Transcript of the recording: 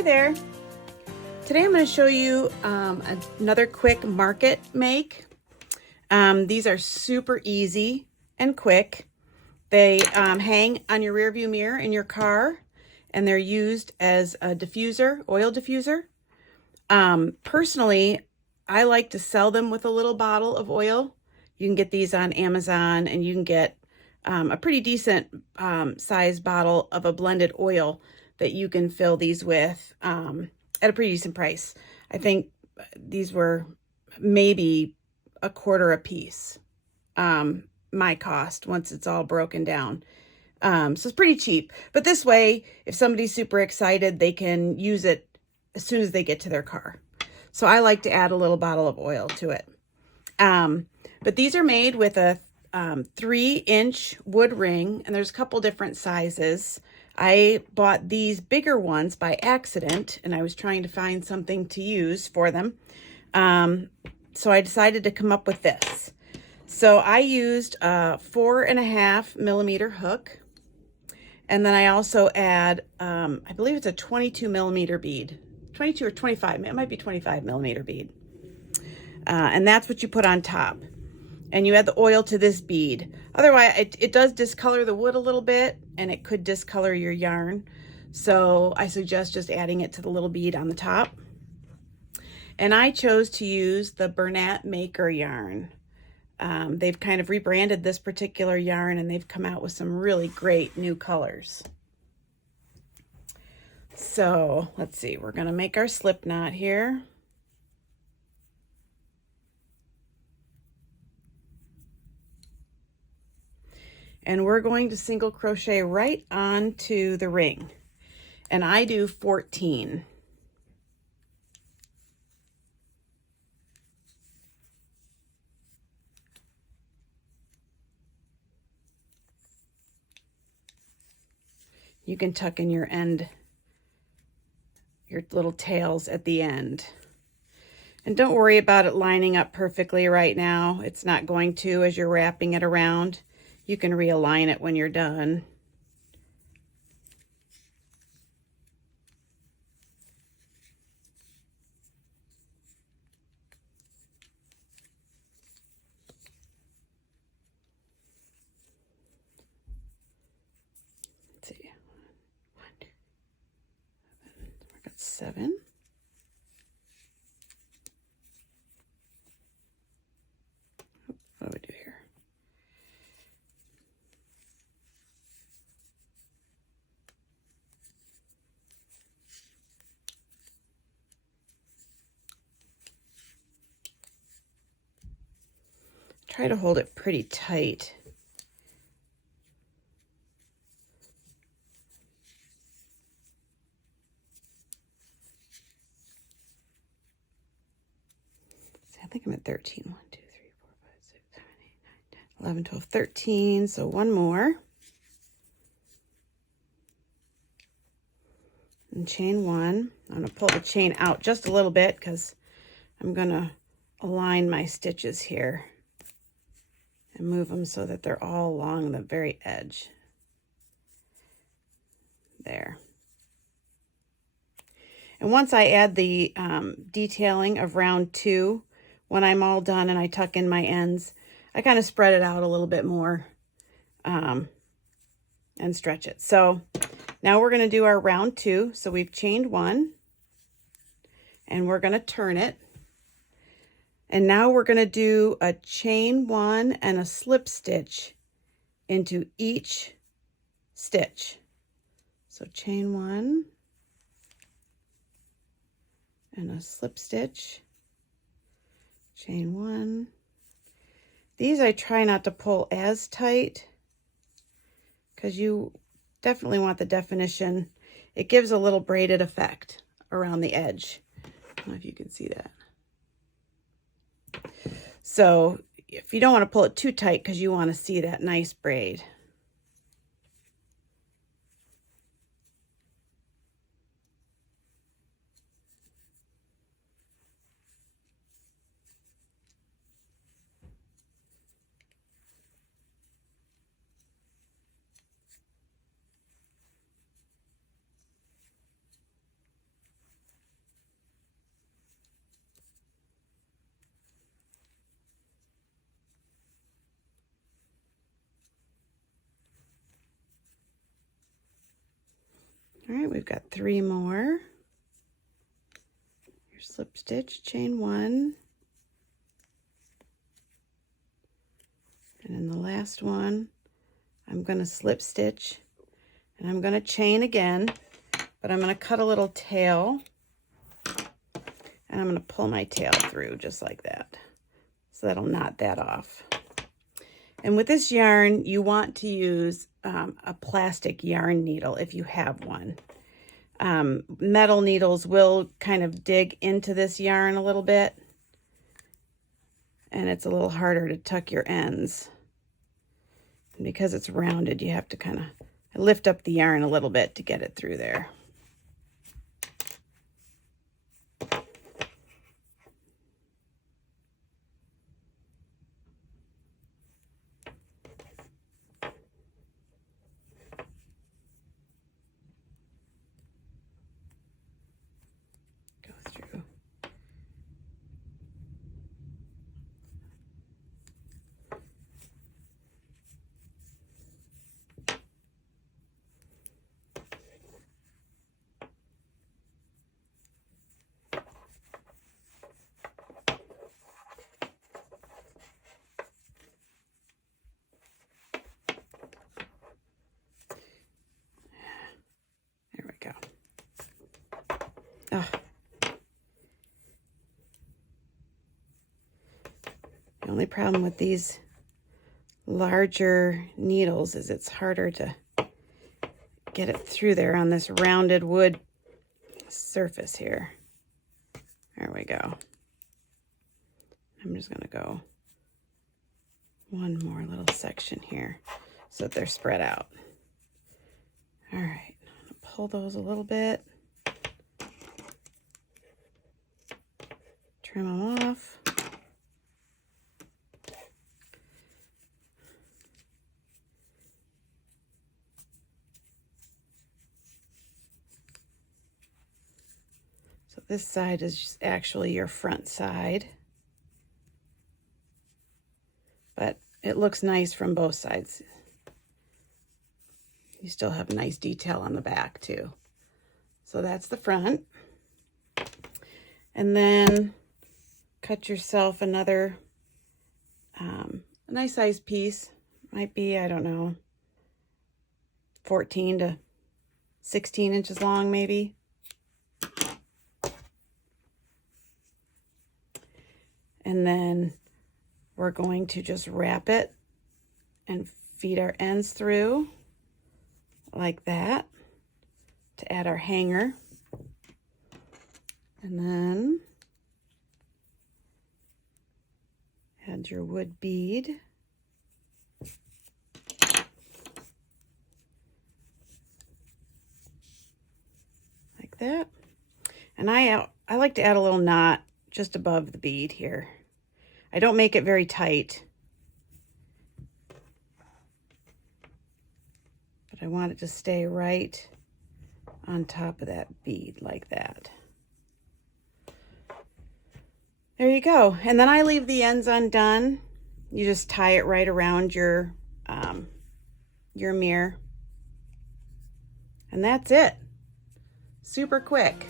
Hi there. Today I'm going to show you another quick market make. These are super easy and quick. They hang on your rear view mirror in your car, and they're used as a diffuser, oil diffuser. Personally, I like to sell them with a little bottle of oil. You can get these on Amazon, and you can get a pretty decent size bottle of a blended oil that you can fill these with at a pretty decent price. I think these were maybe $1/4 a piece, my cost once it's all broken down. So it's pretty cheap. But this way, if somebody's super excited, they can use it as soon as they get to their car. So I like to add a little bottle of oil to it. But these are made with a 3-inch wood ring, and there's a couple different sizes. I bought these bigger ones by accident, and I was trying to find something to use for them. So I decided to come up with this. So I used a 4.5 millimeter hook, and then I also add, I believe it's a 22 millimeter bead, 22 or 25, it might be 25 millimeter bead. And that's what you put on top. And you add the oil to this bead. Otherwise, it does discolor the wood a little bit, and it could discolor your yarn. So I suggest just adding it to the little bead on the top. And I chose to use the Bernat Maker yarn. They've kind of rebranded this particular yarn, and they've come out with some really great new colors. So let's see, we're gonna make our slip knot here. And we're going to single crochet right onto the ring. And I do 14. You can tuck in your end, your little tails at the end. And don't worry about it lining up perfectly right now. It's not going to as you're wrapping it around. You can realign it when you're done. Let's see. 1, 2, 7. We got 7. What do we do here? Try to hold it pretty tight. See, I think I'm at 13. 1, 2, 3, 4, 5, 6, 7, 8, 9, 10, 11, 12, 13. So one more. And chain 1. I'm going to pull the chain out just a little bit because I'm going to align my stitches here and move them so that they're all along the very edge. There. And once I add the detailing of round 2, when I'm all done and I tuck in my ends, I kind of spread it out a little bit more and stretch it. So now we're going to do our round 2. So we've chained 1, and we're going to turn it. And now we're going to do a chain 1 and a slip stitch into each stitch. So chain 1 and a slip stitch, chain 1. These I try not to pull as tight because you definitely want the definition. It gives a little braided effect around the edge. I don't know if you can see that. So if you don't want to pull it too tight because you want to see that nice braid. All right, we've got 3 more. Your slip stitch, chain 1. And in the last one, I'm going to slip stitch and I'm going to chain again, but I'm going to cut a little tail and I'm going to pull my tail through just like that. So that'll knot that off. And with this yarn, you want to use a plastic yarn needle if you have one. Metal needles will kind of dig into this yarn a little bit, and it's a little harder to tuck your ends. And because it's rounded, you have to kind of lift up the yarn a little bit to get it through there. Oh. The only problem with these larger needles is it's harder to get it through there on this rounded wood surface here. There we go. I'm just going to go one more little section here so that they're spread out. All right, I'm going to pull those a little bit. Trim them off. So this side is just actually your front side, but it looks nice from both sides. You still have nice detail on the back too. So that's the front. And then cut yourself another a nice size piece. Might be, I don't know, 14 to 16 inches long maybe. And then we're going to just wrap it and feed our ends through like that to add our hanger. And then add your wood bead. Like that. And I like to add a little knot just above the bead here. I don't make it very tight, but I want it to stay right on top of that bead like that. There you go. And then I leave the ends undone. You just tie it right around your mirror. And that's it. Super quick.